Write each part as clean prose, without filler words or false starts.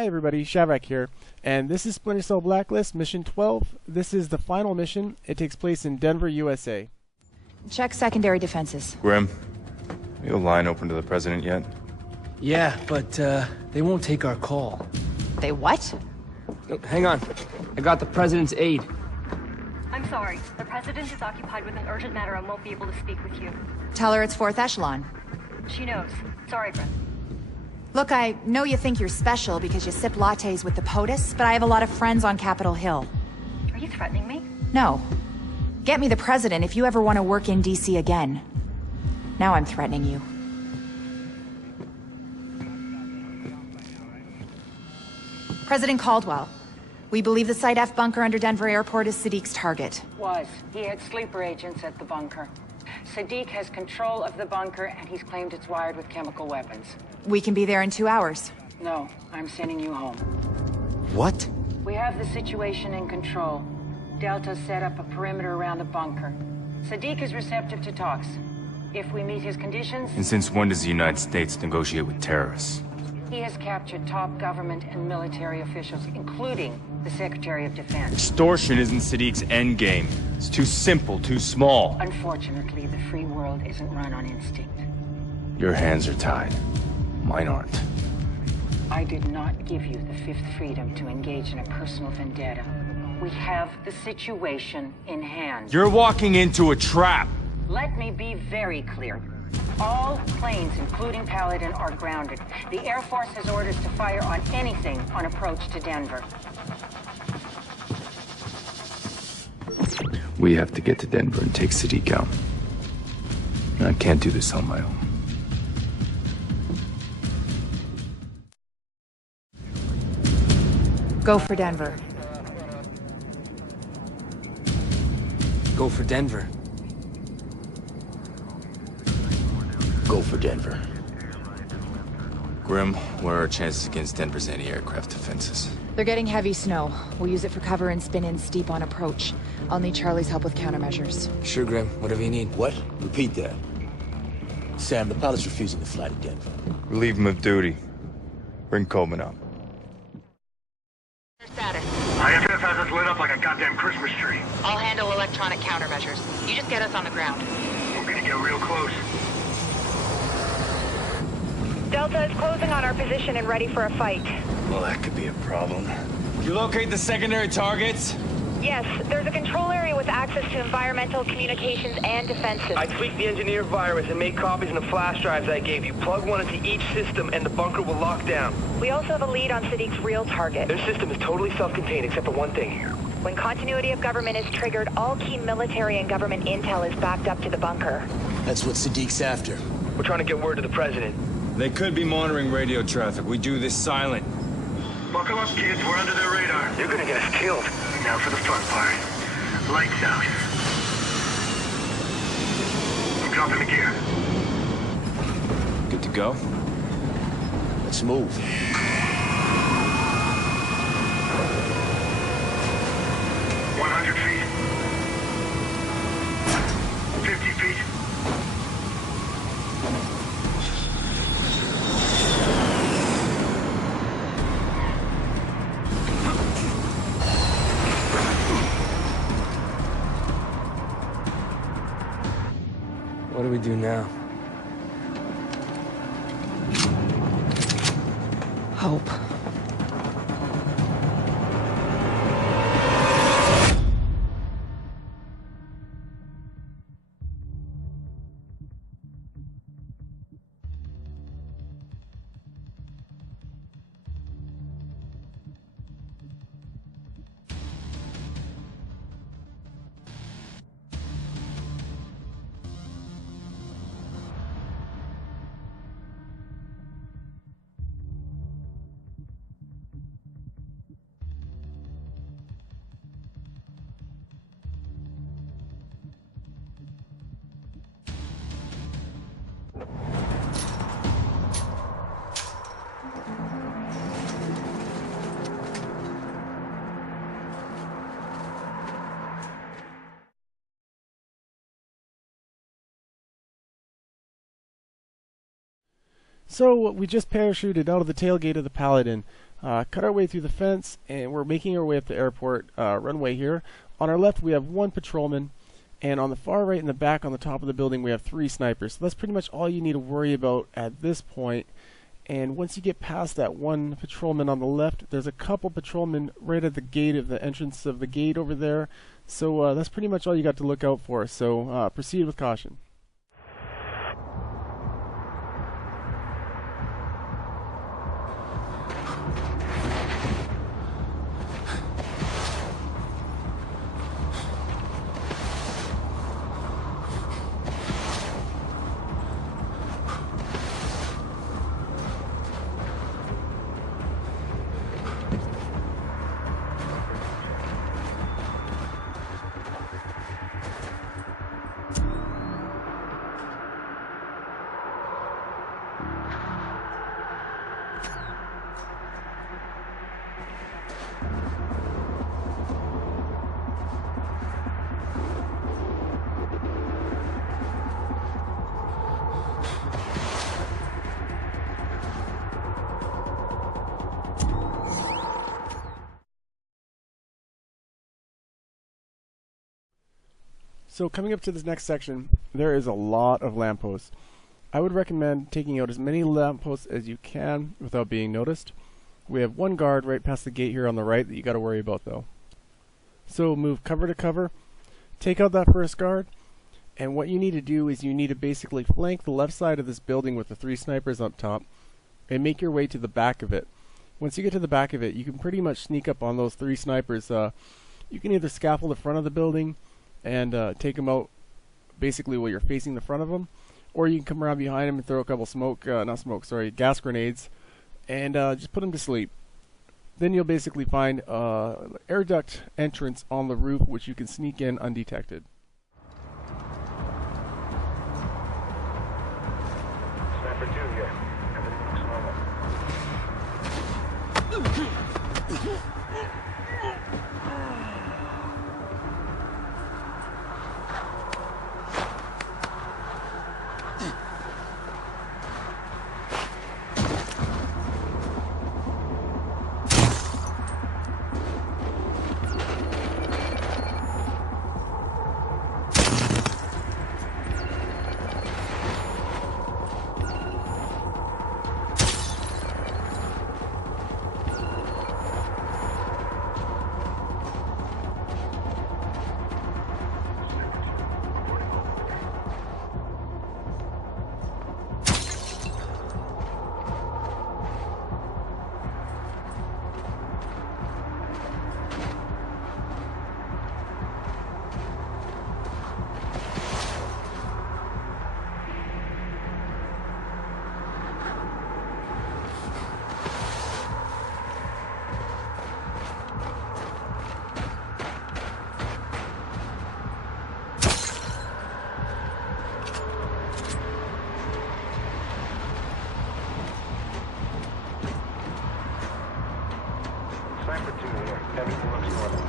Hi everybody, Iamxshadrach here, and this is Splinter Cell Blacklist, Mission 12. This is the final mission. It takes place in Denver, USA. Check secondary defenses. Grim, you have a line open to the president yet? Yeah, but they won't take our call. They what? Oh, hang on. I got the president's aide. I'm sorry. The president is occupied with an urgent matter and won't be able to speak with you. Tell her it's 4th echelon. She knows. Sorry, Grim. Look, I know you think you're special because you sip lattes with the POTUS, but I have a lot of friends on Capitol Hill. Are you threatening me? No. Get me the president if you ever want to work in DC again. Now I'm threatening you. President Caldwell, we believe the Site F bunker under Denver Airport is Sadiq's target. Was. He had sleeper agents at the bunker. Sadiq has control of the bunker, and he's claimed it's wired with chemical weapons. We can be there in 2 hours. No, I'm sending you home. What? We have the situation in control. Delta set up a perimeter around the bunker. Sadiq is receptive to talks. If we meet his conditions... And since when does the United States negotiate with terrorists? He has captured top government and military officials, including the Secretary of Defense. Extortion isn't Sadiq's endgame. It's too simple, too small. Unfortunately, the free world isn't run on instinct. Your hands are tied. Mine aren't. I did not give you the fifth freedom to engage in a personal vendetta. We have the situation in hand. You're walking into a trap! Let me be very clear. All planes, including Paladin, are grounded. The Air Force has orders to fire on anything on approach to Denver. We have to get to Denver and take Sadiq out. I can't do this on my own. Go for Denver. Go for Denver. Go for Denver. Grim, what are our chances against Denver's anti-aircraft defenses? They're getting heavy snow. We'll use it for cover and spin in steep on approach. I'll need Charlie's help with countermeasures. Sure, Grim. Whatever you need. What? Repeat that. Sam, the pilot's refusing to fly to Denver. Relieve him of duty. Bring Coleman up. Status. ISS has us lit up like a goddamn Christmas tree. I'll handle electronic countermeasures. You just get us on the ground. We're gonna get real close. Delta is closing on our position and ready for a fight. Well, that could be a problem. You locate the secondary targets? Yes, there's a control area with access to environmental, communications, and defenses. I tweaked the engineer virus and made copies in the flash drives I gave you. Plug one into each system and the bunker will lock down. We also have a lead on Sadiq's real target. Their system is totally self-contained except for one thing. When continuity of government is triggered, all key military and government intel is backed up to the bunker. That's what Sadiq's after. We're trying to get word to the president. They could be monitoring radio traffic. We do this silent. Buckle up, kids. We're under their radar. They're gonna get us killed. Now for the fun part. Lights out. I'm dropping the gear. Good to go? Let's move. 100 feet. 50 feet. What do we do now? Hope. So we just parachuted out of the tailgate of the Paladin. Cut our way through the fence, and we're making our way up the airport runway here. On our left, we have 1 patrolman, and on the far right in the back on the top of the building, we have 3 snipers. So that's pretty much all you need to worry about at this point. And once you get past that 1 patrolman on the left, there's a couple patrolmen right at the gate of the entrance of the gate over there. So that's pretty much all you got to look out for. So proceed with caution. So coming up to this next section, there is a lot of lampposts. I would recommend taking out as many lampposts as you can without being noticed. We have 1 guard right past the gate here on the right that you got to worry about though. So move cover to cover, take out that first guard, and what you need to do is you need to basically flank the left side of this building with the 3 snipers up top and make your way to the back of it. Once you get to the back of it, you can pretty much sneak up on those 3 snipers. You can either scaffold the front of the building and take them out basically while you're facing the front of them, or you can come around behind them and throw a couple gas grenades, and just put them to sleep. Then you'll basically find air duct entrance on the roof, which you can sneak in undetected. Sniper 2 here. Everything looks normal. Sniper 2 here. Everything looks normal.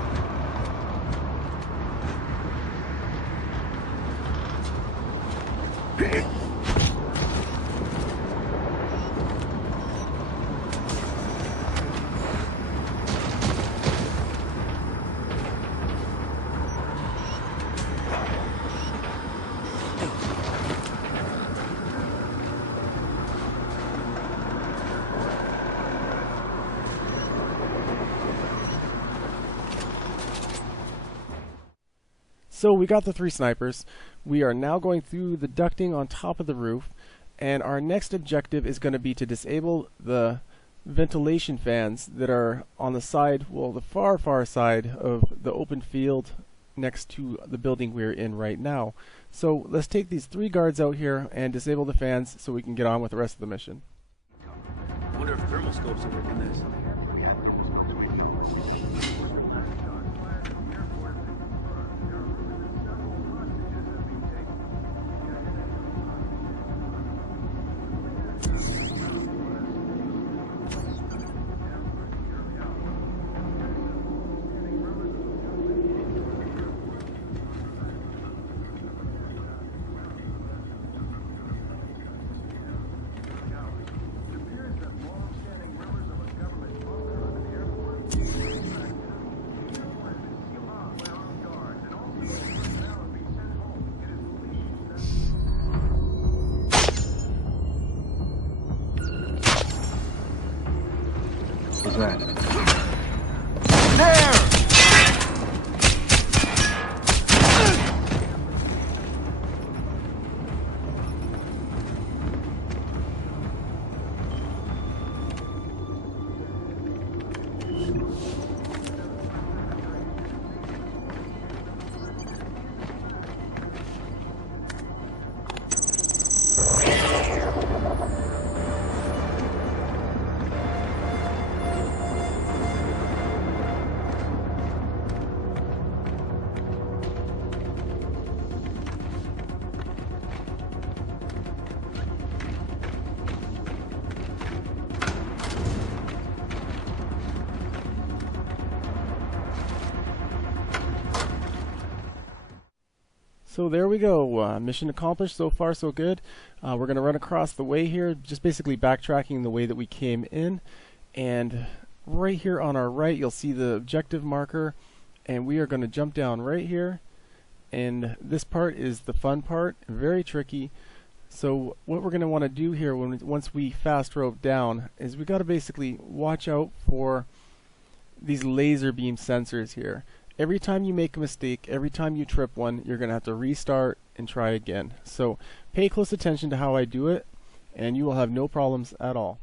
So we got the 3 snipers. We are now going through the ducting on top of the roof, and our next objective is going to be to disable the ventilation fans that are on the side, well, the far side of the open field next to the building we're in right now. So let's take these 3 guards out here and disable the fans so we can get on with the rest of the mission. I wonder if thermal scopes will work in this. Who's that? There! So there we go, mission accomplished. So far so good. We're going to run across the way here, just basically backtracking the way that we came in, and right here on our right you'll see the objective marker, and we are going to jump down right here, and this part is the fun part, very tricky. So what we're going to want to do here once we fast rope down is we got to basically watch out for these laser beam sensors here. Every time you make a mistake, every time you trip one, you're going to have to restart and try again. So pay close attention to how I do it, and you will have no problems at all.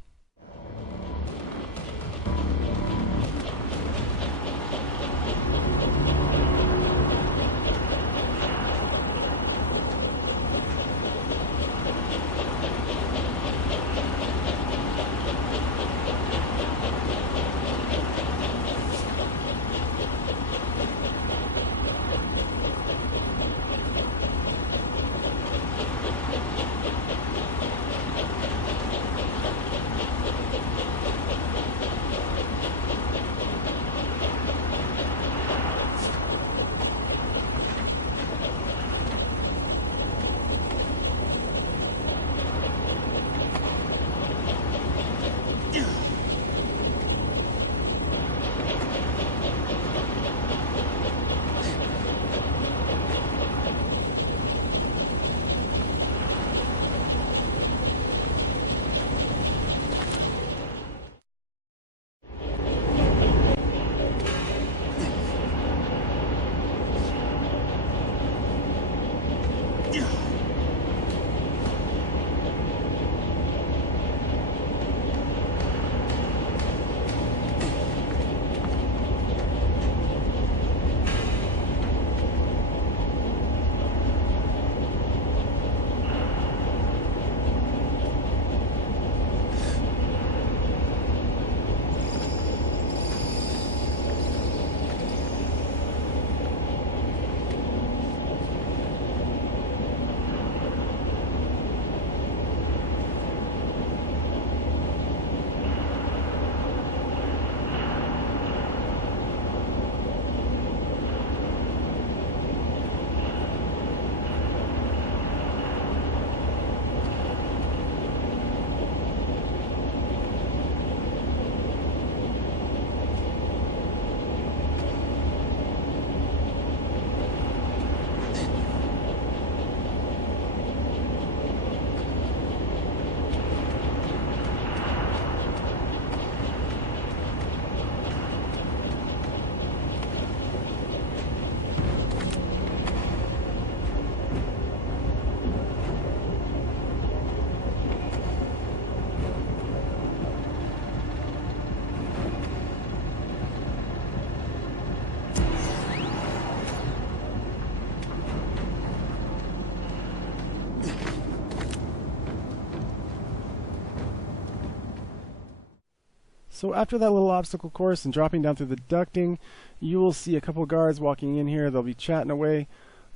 So after that little obstacle course and dropping down through the ducting, you will see a couple guards walking in here. They'll be chatting away,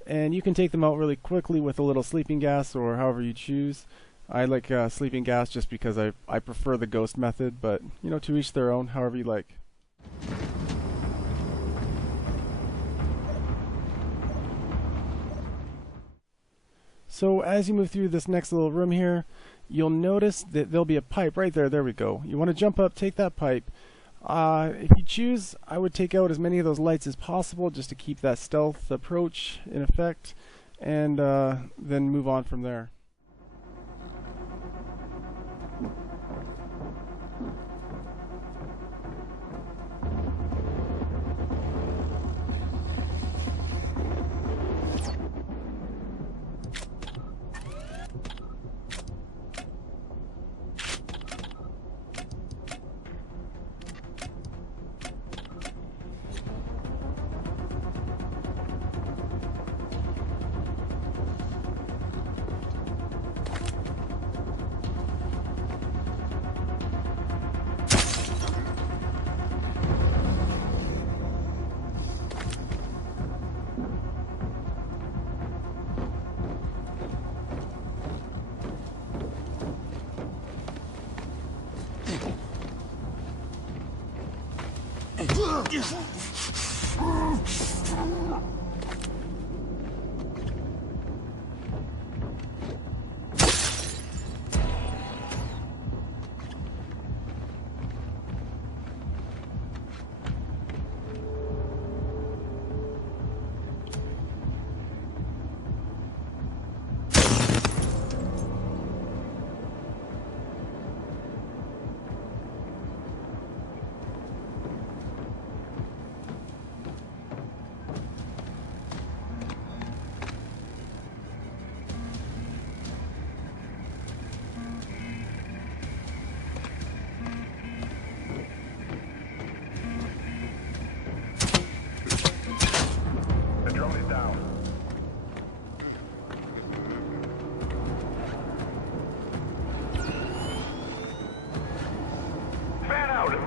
and you can take them out really quickly with a little sleeping gas or however you choose. I like sleeping gas just because I prefer the ghost method, but you know, to each their own, however you like. So as you move through this next little room here, you'll notice that there'll be a pipe right there. There we go. You want to jump up, take that pipe. If you choose, I would take out as many of those lights as possible just to keep that stealth approach in effect, and then move on from there.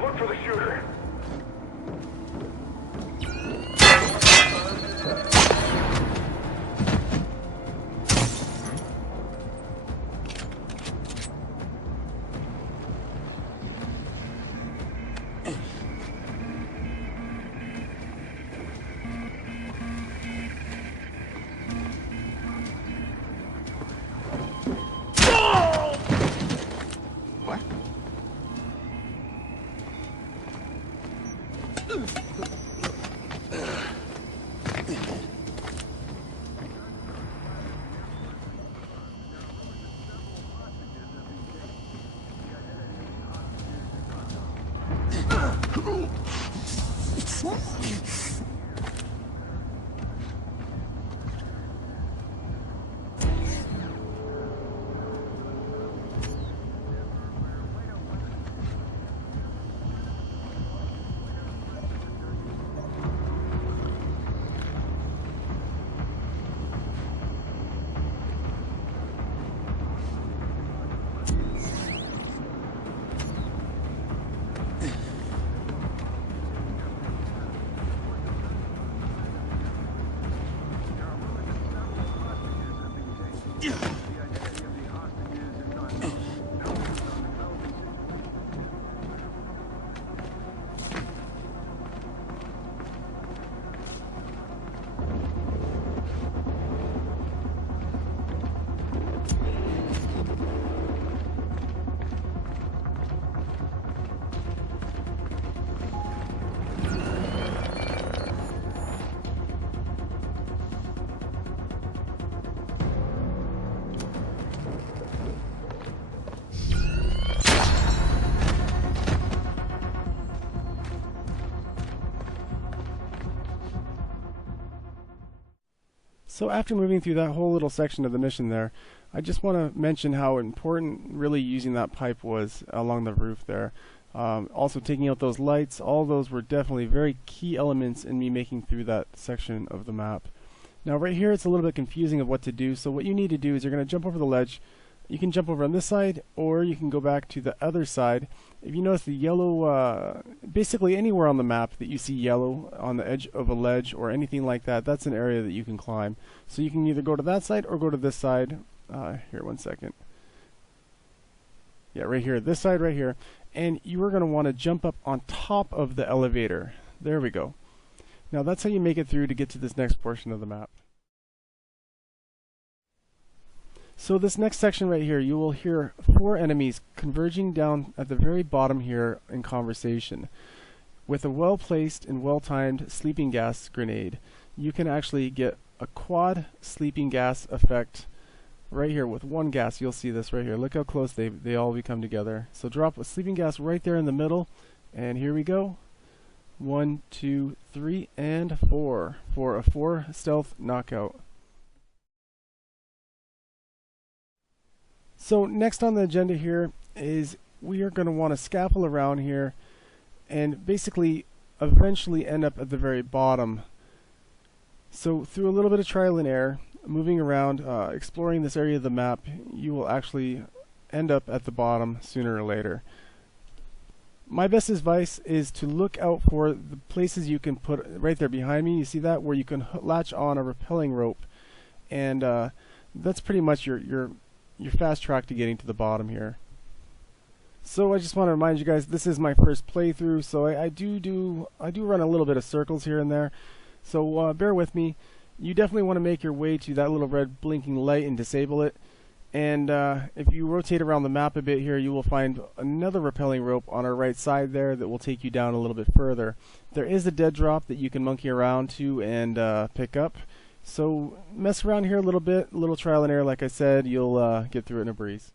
Look for the shooter. So after moving through that whole little section of the mission there, I just want to mention how important really using that pipe was along the roof there. Also taking out those lights, all those were definitely very key elements in me making through that section of the map. Now right here it's a little bit confusing of what to do, so what you need to do is you're going to jump over the ledge. You can jump over on this side, or you can go back to the other side. If you notice the yellow, basically anywhere on the map that you see yellow on the edge of a ledge or anything like that, that's an area that you can climb. So you can either go to that side or go to this side. Here, one second. Yeah, right here, this side right here. And you are going to want to jump up on top of the elevator. There we go. Now that's how you make it through to get to this next portion of the map. So this next section right here, you will hear 4 enemies converging down at the very bottom here in conversation. With a well-placed and well-timed sleeping gas grenade, you can actually get a quad sleeping gas effect right here with one gas. You'll see this right here. Look how close they all become together. So drop a sleeping gas right there in the middle, and here we go. 1, 2, 3, and 4 for a 4 stealth knockout. So next on the agenda here is we are going to want to scaffold around here and basically eventually end up at the very bottom. So through a little bit of trial and error, moving around, exploring this area of the map, you will actually end up at the bottom sooner or later. My best advice is to look out for the places you can put right there behind me. You see that, where you can latch on a rappelling rope, and that's pretty much your fast track to getting to the bottom here. So I just want to remind you guys, this is my first playthrough, so I do run a little bit of circles here and there. So bear with me. You definitely want to make your way to that little red blinking light and disable it. And if you rotate around the map a bit here, you will find another rappelling rope on our right side there that will take you down a little bit further. There is a dead drop that you can monkey around to and pick up. So mess around here a little bit, a little trial and error, like I said, you'll get through it in a breeze.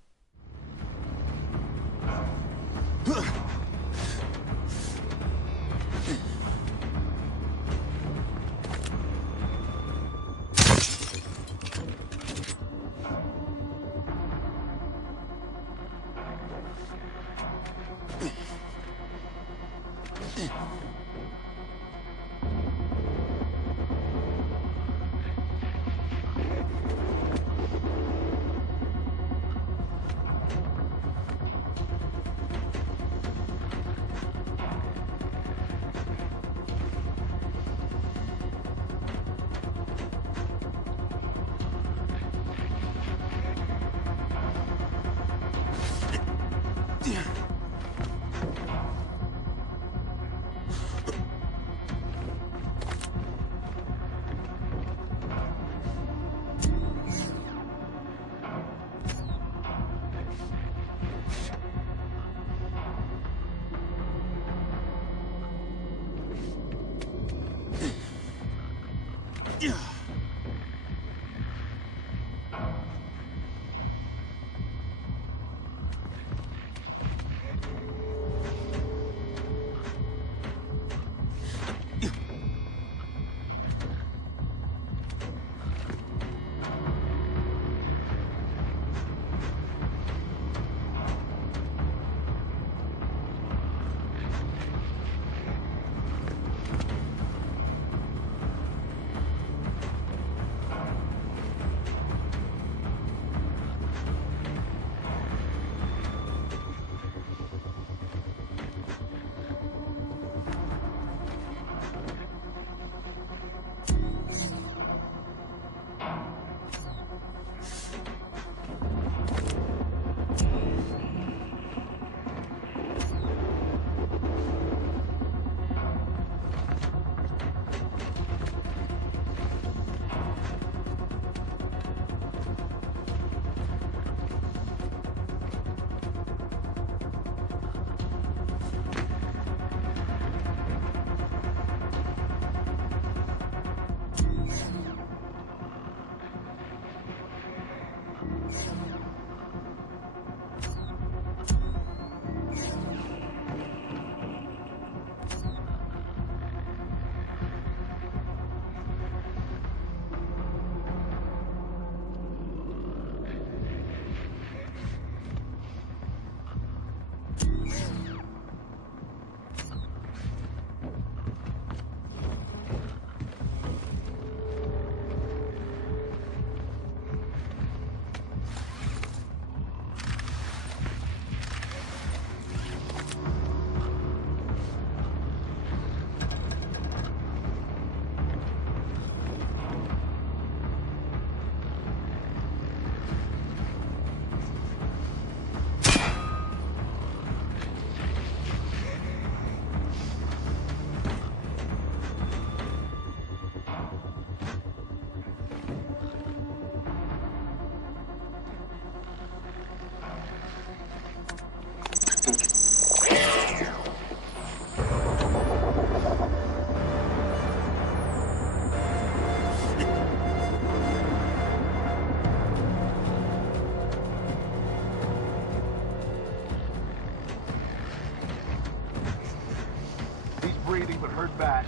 Breathing, but hurt bad.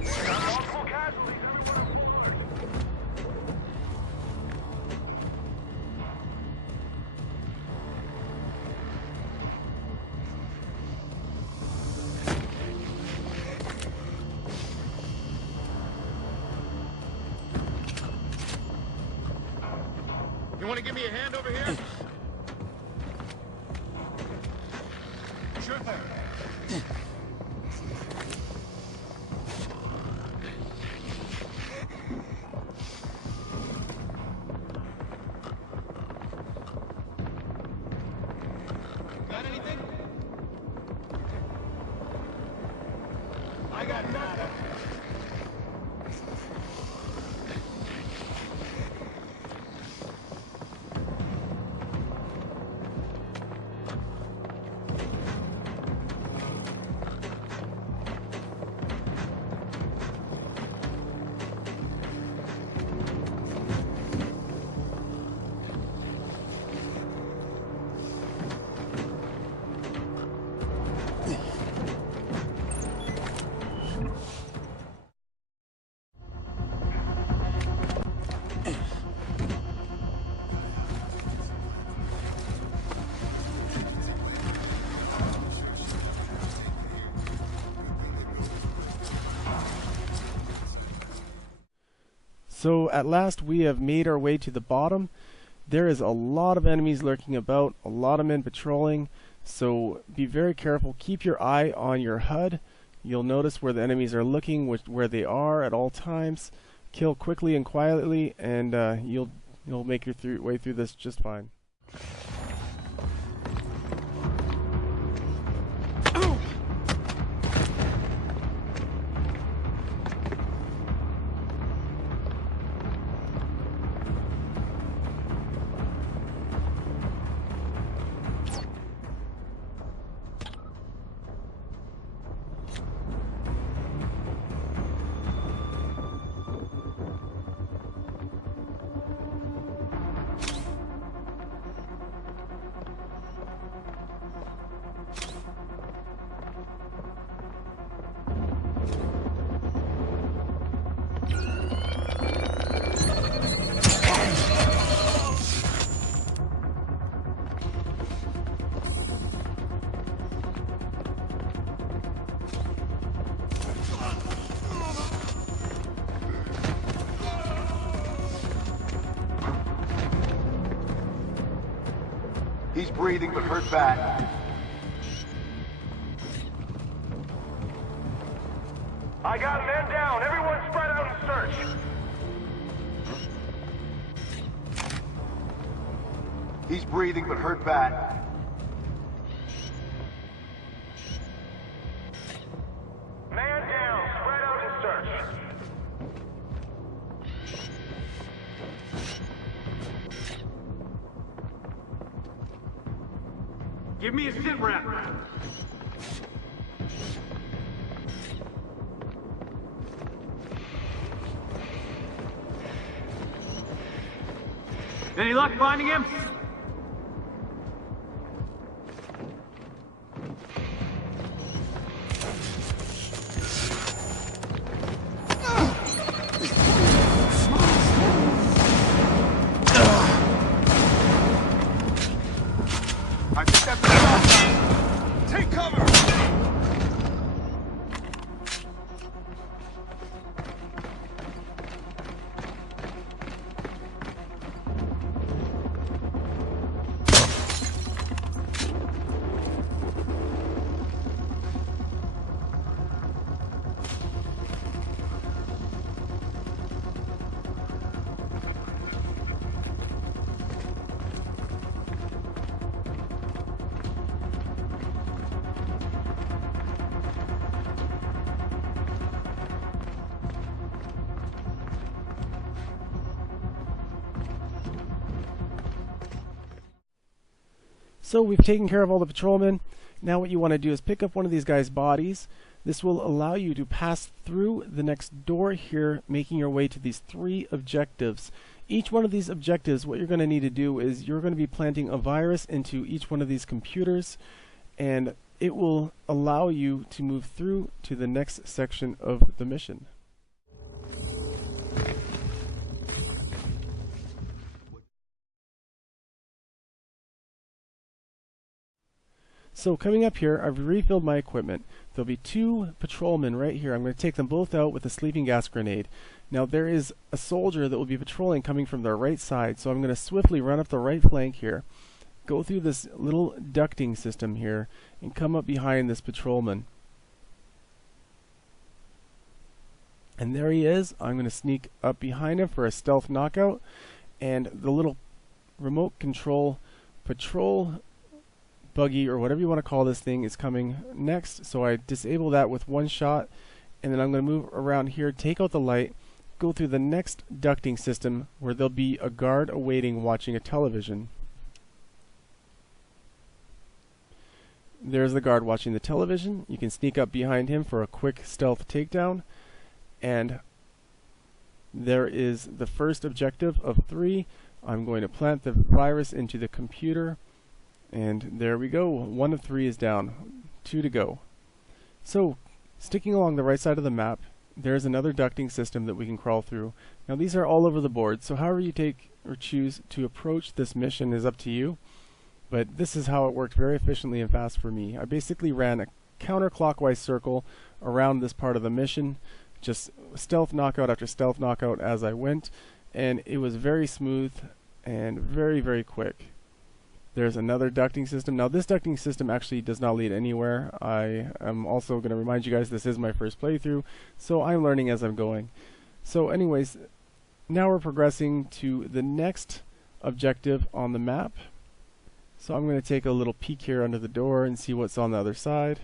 Multiple casualties, You want to give me a hand over here? Sure thing. So at last we have made our way to the bottom. There is a lot of enemies lurking about, a lot of men patrolling, so be very careful. Keep your eye on your HUD. You'll notice where the enemies are looking, where they are at all times. Kill quickly and quietly, and you'll make your way through this just fine. He's breathing but hurt bad. I got men down. Everyone spread out and search. He's breathing but hurt bad. Man down. Spread out and search. Give me a sit rep. Any luck finding him? I think that's enough. Take cover. So we've taken care of all the patrolmen. Now what you want to do is pick up one of these guys' bodies. This will allow you to pass through the next door here, making your way to these 3 objectives. Each one of these objectives, what you're going to need to do is you're going to be planting a virus into each one of these computers, and it will allow you to move through to the next section of the mission. So coming up here, I've refilled my equipment. There'll be 2 patrolmen right here. I'm going to take them both out with a sleeping gas grenade. Now there is a soldier that will be patrolling coming from the right side, so I'm going to swiftly run up the right flank here, go through this little ducting system here, and come up behind this patrolman. And there he is. I'm going to sneak up behind him for a stealth knockout, and the little remote control patrol buggy, or whatever you want to call this thing, is coming next. So I disable that with 1 shot, and then I'm going to move around here, take out the light, go through the next ducting system where there'll be a guard awaiting, watching a television. There's the guard watching the television. You can sneak up behind him for a quick stealth takedown, and there is the first objective of 3. I'm going to plant the virus into the computer. And there we go. 1 of 3 is down. 2 to go. So, sticking along the right side of the map, there's another ducting system that we can crawl through. Now these are all over the board, so however you take or choose to approach this mission is up to you. But this is how it worked very efficiently and fast for me. I basically ran a counterclockwise circle around this part of the mission, just stealth knockout after stealth knockout as I went, and it was very smooth and very, very quick. There's another ducting system. Now this ducting system actually does not lead anywhere. I am also going to remind you guys this is my first playthrough, so I'm learning as I'm going. So anyways, now we're progressing to the next objective on the map. So I'm going to take a little peek here under the door and see what's on the other side.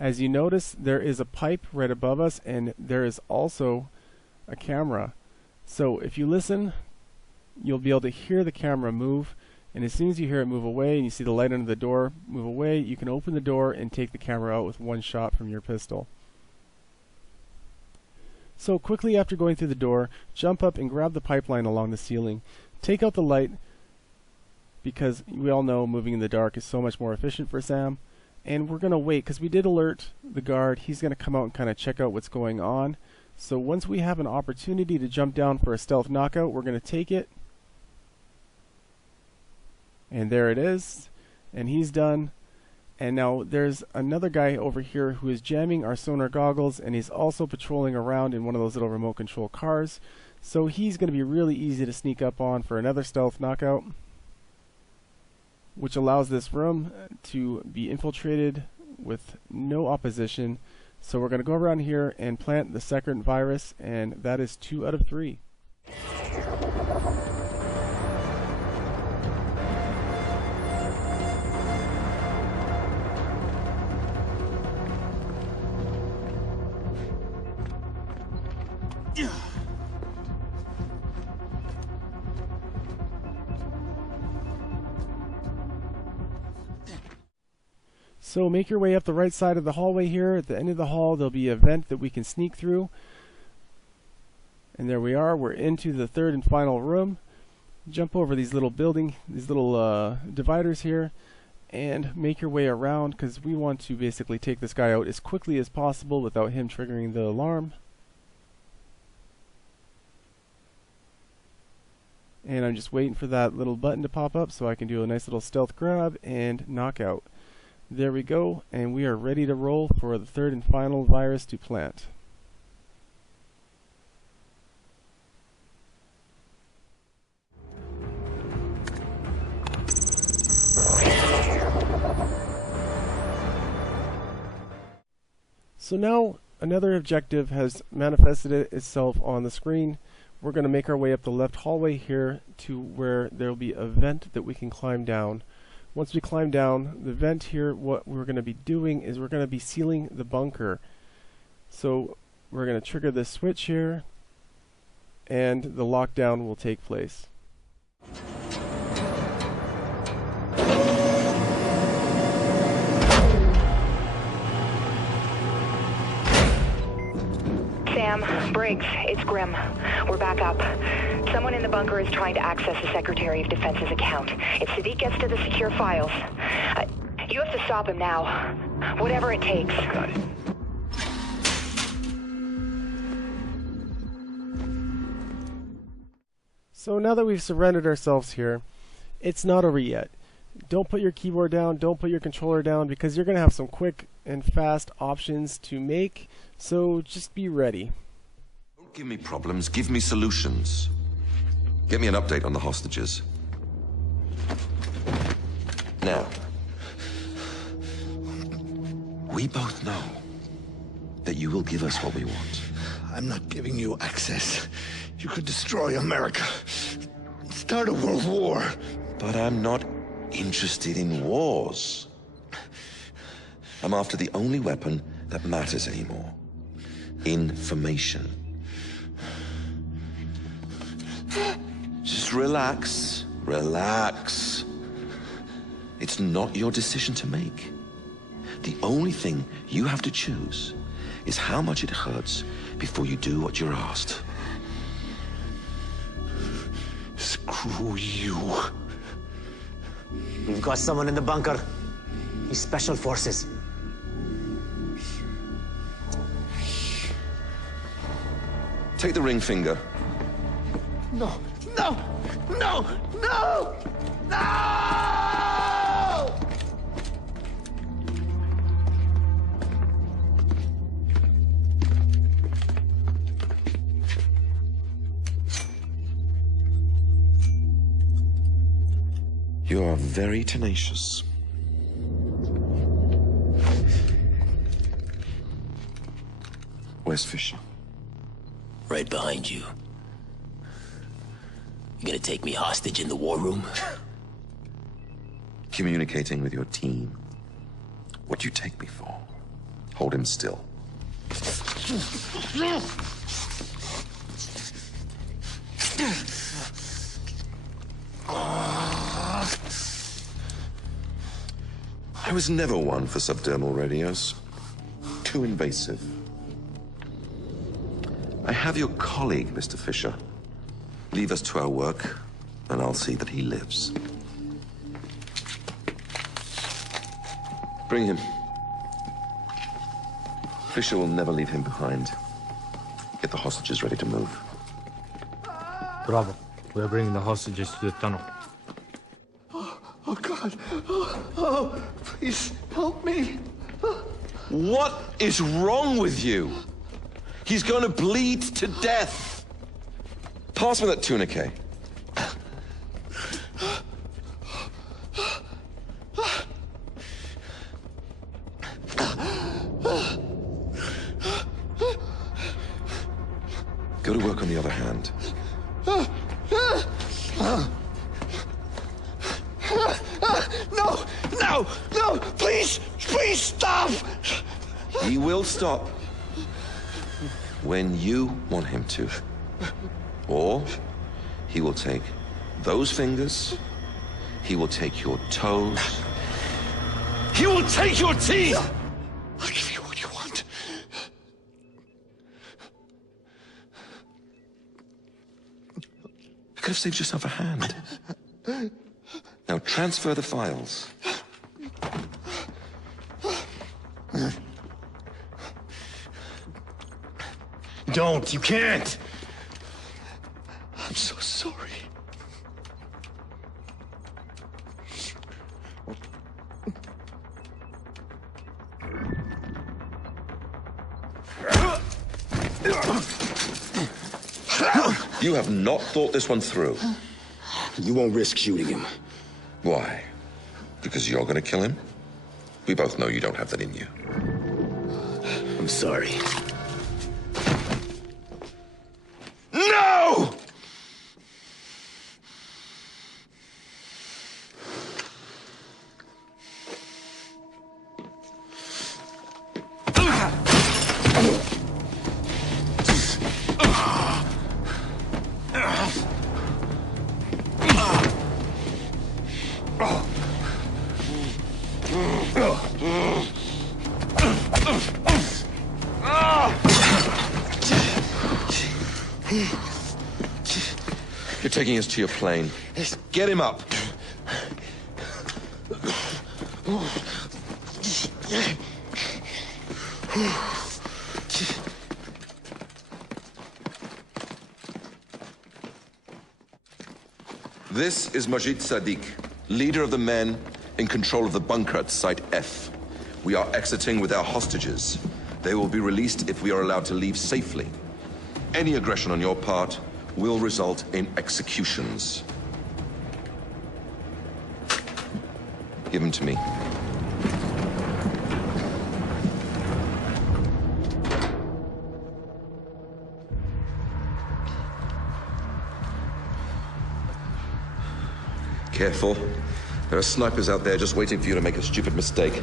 As you notice, there is a pipe right above us, and there is also a camera. So if you listen, you'll be able to hear the camera move, and as soon as you hear it move away and you see the light under the door move away, you can open the door and take the camera out with one shot from your pistol. So quickly after going through the door, jump up and grab the pipeline along the ceiling. Take out the light, because we all know moving in the dark is so much more efficient for Sam. And we're going to wait, because we did alert the guard. He's going to come out and kind of check out what's going on. So once we have an opportunity to jump down for a stealth knockout, we're going to take it. And there it is. And he's done. And now there's another guy over here who is jamming our sonar goggles, and he's also patrolling around in one of those little remote control cars. So he's going to be really easy to sneak up on for another stealth knockout, which allows this room to be infiltrated with no opposition. So we're going to go around here and plant the second virus, and that is 2 out of 3. So make your way up the right side of the hallway here. At the end of the hall, there'll be a vent that we can sneak through. And there we are. We're into the third and final room. Jump over these little dividers here, and make your way around, because we want to basically take this guy out as quickly as possible without him triggering the alarm. And I'm just waiting for that little button to pop up so I can do a nice little stealth grab and knockout. There we go, and we are ready to roll for the third and final virus to plant. So now another objective has manifested itself on the screen. We're going to make our way up the left hallway here to where there will be a vent that we can climb down. Once we climb down the vent here, what we're going to be doing is we're going to be sealing the bunker. So we're going to trigger this switch here, and the lockdown will take place. Sam, Briggs, it's Grim. We're back up. Someone in the bunker is trying to access the Secretary of Defense's account. If Sadiq gets to the secure files, you have to stop him now. Whatever it takes. Got it. So now that we've surrendered ourselves here, it's not over yet. Don't put your keyboard down, don't put your controller down, because you're going to have some quick and fast options to make, so just be ready. Don't give me problems, give me solutions. Get me an update on the hostages. Now, we both know that you will give us what we want. I'm not giving you access. You could destroy America. Start a world war. But I'm not interested in wars. I'm after the only weapon that matters anymore. Information. Just relax. Relax. It's not your decision to make. The only thing you have to choose is how much it hurts before you do what you're asked. Screw you. We've got someone in the bunker. He's Special Forces. Take the ring finger. No, no, no, no, no! You are very tenacious. Where's Fisher? Right behind you. You gonna take me hostage in the war room? Communicating with your team. What do you take me for? Hold him still. I was never one for subdermal radios. Too invasive. I have your colleague, Mr. Fisher. Leave us to our work, and I'll see that he lives. Bring him. Fisher will never leave him behind. Get the hostages ready to move. Bravo. We are bringing the hostages to the tunnel. Oh, God. Oh, please, help me. What is wrong with you? He's going to bleed to death. Pass me that tourniquet. Go to work on the other hand. No, please stop. He will stop when you want him to. Or he will take those fingers, he will take your toes, he will take your teeth! I'll give you what you want. You could have saved yourself a hand. Now transfer the files. Don't, you can't. I'm so sorry. You have not thought this one through. You won't risk shooting him. Why? Because you're gonna kill him? We both know you don't have that in you. I'm sorry. No! You're taking us to your plane. Get him up. This is Majid Sadiq, leader of the men in control of the bunker at Site F. We are exiting with our hostages. They will be released if we are allowed to leave safely. Any aggression on your part will result in executions. Give him to me. Careful. There are snipers out there just waiting for you to make a stupid mistake.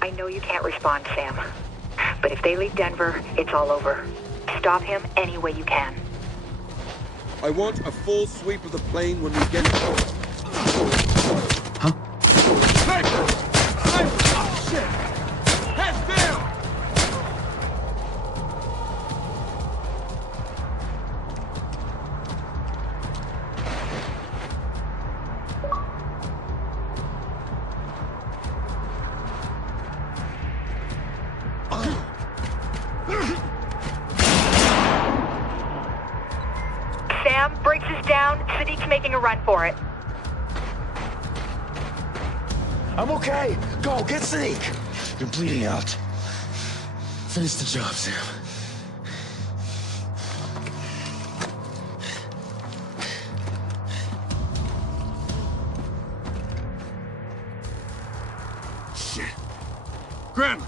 I know you can't respond, Sam. But if they leave Denver, it's all over. Stop him any way you can. I want a full sweep of the plane when we get home. Huh? Sniper! Oh, shit! Heads down! Sam, Briggs is down. Sadiq's making a run for it. I'm okay. Go, get Sadiq. You're bleeding out. Finish the job, Sam. Shit. Grim,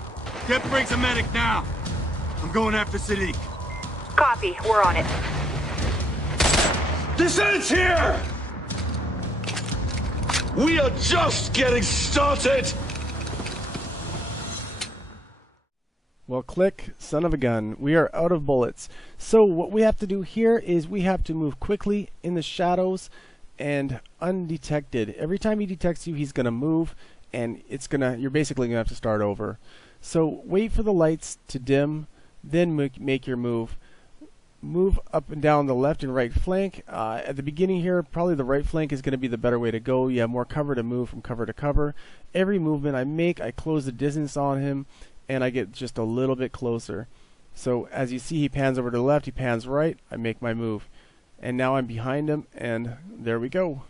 get Briggs a medic now. I'm going after Sadiq. Copy, we're on it. This ends here! We are just getting started! Well, click, son of a gun. We are out of bullets. So what we have to do here is we have to move quickly in the shadows and undetected. Every time he detects you, he's going to move, and you're basically going to have to start over. So wait for the lights to dim, then make your move. Move up and down the left and right flank. At the beginning here, probably the right flank is going to be the better way to go. You have more cover to move from cover to cover. Every movement I make, I close the distance on him, and I get just a little bit closer. So as you see, he pans over to the left, he pans right, I make my move. And now I'm behind him, and there we go.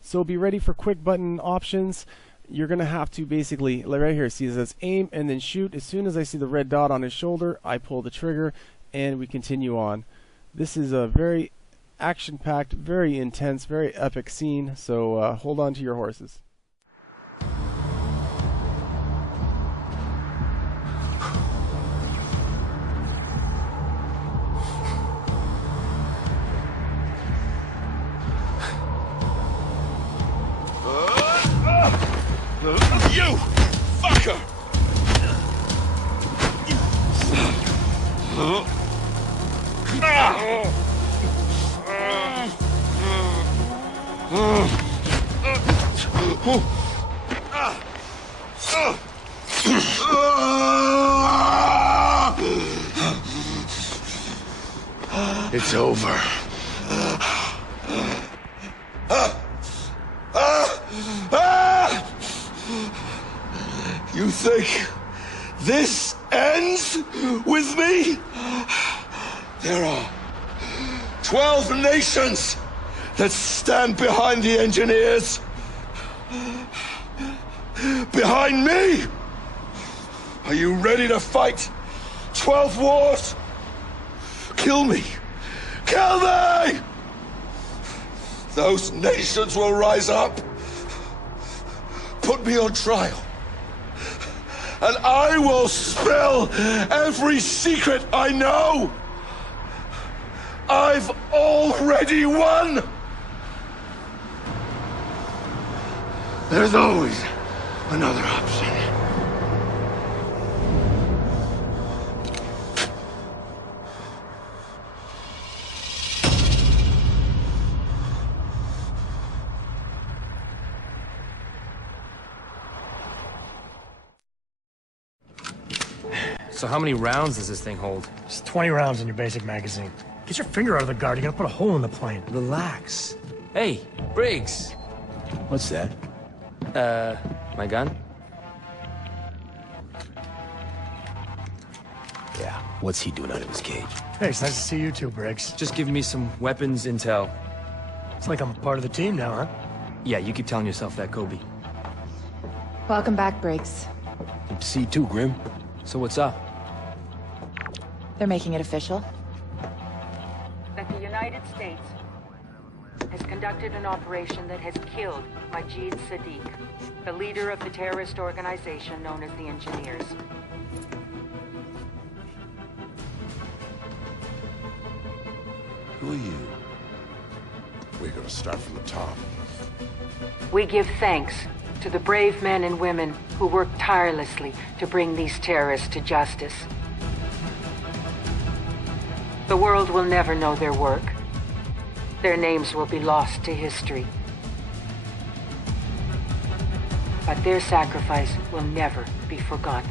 So be ready for quick button options. You're going to have to basically, like right here, see it says aim and then shoot. As soon as I see the red dot on his shoulder, I pull the trigger, and we continue on. This is a very action-packed, very intense, very epic scene, so hold on to your horses. You fucker! It's over. You think this ends with me? There are 12 nations that stand behind the engineers. Behind me! Are you ready to fight 12 wars? Kill me! Kill me! Those nations will rise up, put me on trial, and I will spill every secret I know. I've already won! There's always another option. So how many rounds does this thing hold? It's 20 rounds in your basic magazine. Get your finger out of the guard. You're gonna put a hole in the plane. Relax. Hey, Briggs. What's that? My gun? Yeah, what's he doing out of his cage? Hey, it's nice to see you too, Briggs. Just giving me some weapons intel. It's like I'm part of the team now, huh? Yeah, you keep telling yourself that, Kobe. Welcome back, Briggs. Good to see you too, Grim. So what's up? They're making it official. That the United States has conducted an operation that has killed Majid Sadiq, the leader of the terrorist organization known as the Engineers. Who are you? We're gonna start from the top. We give thanks to the brave men and women who work tirelessly to bring these terrorists to justice. The world will never know their work. Their names will be lost to history. But their sacrifice will never be forgotten.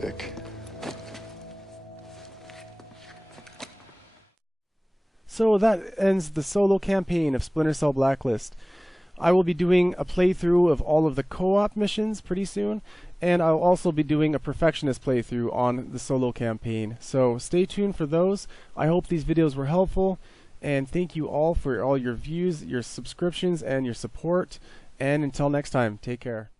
Vic. So that ends the solo campaign of Splinter Cell Blacklist. I will be doing a playthrough of all of the co-op missions pretty soon, and I'll also be doing a perfectionist playthrough on the solo campaign. So stay tuned for those. I hope these videos were helpful, and thank you all for all your views, your subscriptions, and your support. And until next time, take care.